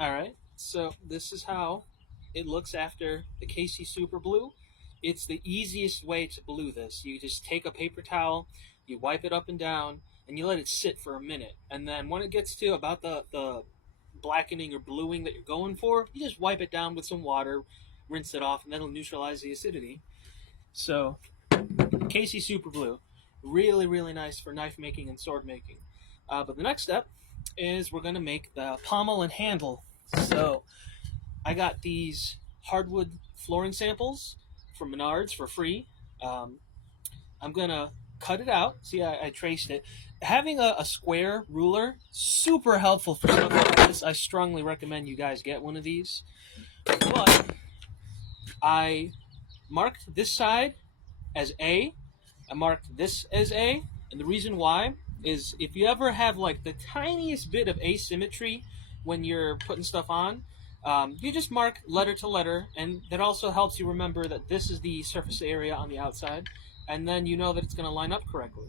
All right. So this is how it looks after the KC Super Blue. It's the easiest way to blue this. You just take a paper towel, you wipe it up and down, and you let it sit for a minute. And then when it gets to about the blackening or bluing that you're going for, you just wipe it down with some water, rinse it off, and that'll neutralize the acidity. So KC Super Blue, really, really nice for knife making and sword making. But the next step is we're going to make the pommel and handle. So I got these hardwood flooring samples from Menards for free. Um, I'm going to cut it out. See, I traced it. Having a square ruler, super helpful for stuff like this. I strongly recommend you guys get one of these. But I marked this side as A. I marked this as A. And the reason why is if you ever have like the tiniest bit of asymmetry when you're putting stuff on, you just mark letter to letter, and that also helps you remember that this is the surface area on the outside, and then you know that it's going to line up correctly.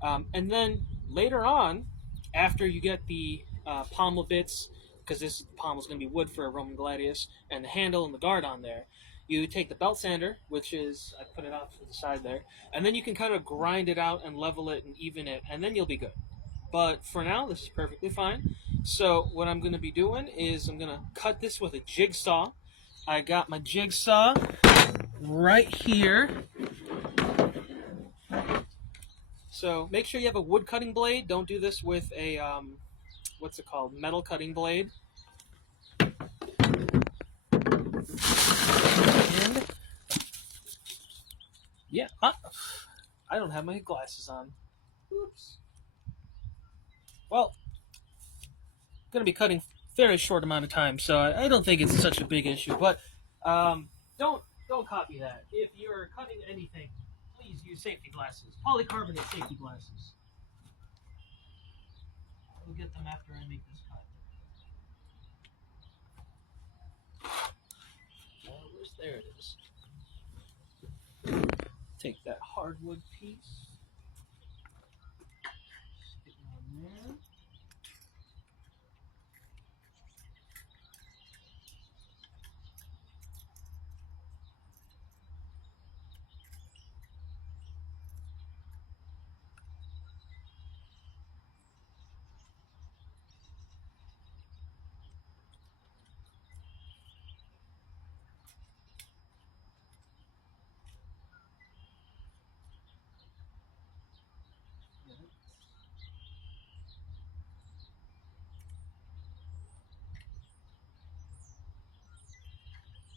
And then later on, after you get the pommel bits, because this pommel is going to be wood for a Roman gladius, and the handle and the guard on there, you take the belt sander, which is, I put it off to the side there, and then you can kind of grind it out and level it and even it, and then you'll be good. But for now, this is perfectly fine. So what I'm going to be doing is I'm going to cut this with a jigsaw. I got my jigsaw right here. So make sure you have a wood cutting blade. Don't do this with a, what's it called, metal cutting blade. And yeah, I don't have my glasses on. Oops. Well, going to be cutting very short amount of time, so I don't think it's such a big issue. But don't copy that. If you're cutting anything, please use safety glasses, polycarbonate safety glasses. We'll get them after I make this cut. There it is. Take that hardwood piece, stick it on there.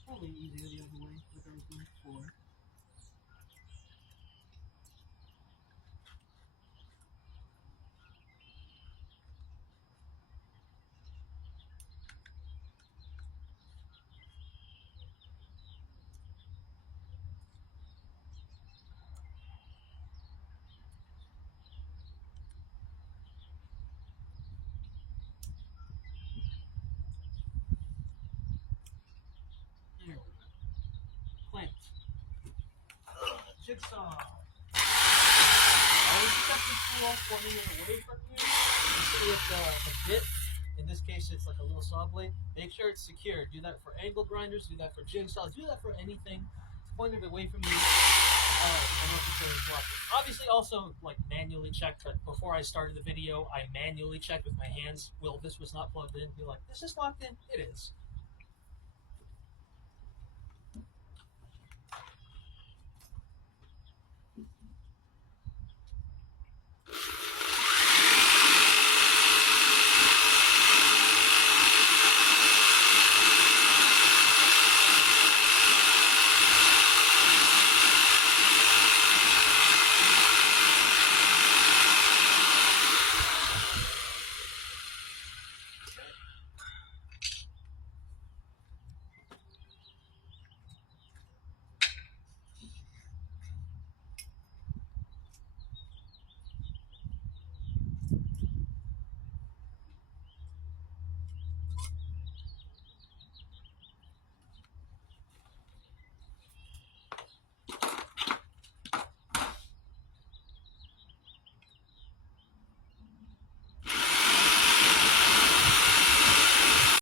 Probably easier the other way, like I was doing before. There we go. Plant. Jigsaw. Always check the tool pointing it away from you. See if the bit, in this case it's like a little saw blade, make sure it's secure. Do that for angle grinders, do that for jigsaws, do that for anything. It's pointed away from you. Obviously also like manually check, but before I started the video, I manually checked with my hands. Well, this was not plugged in. Be like, this is locked in? It is.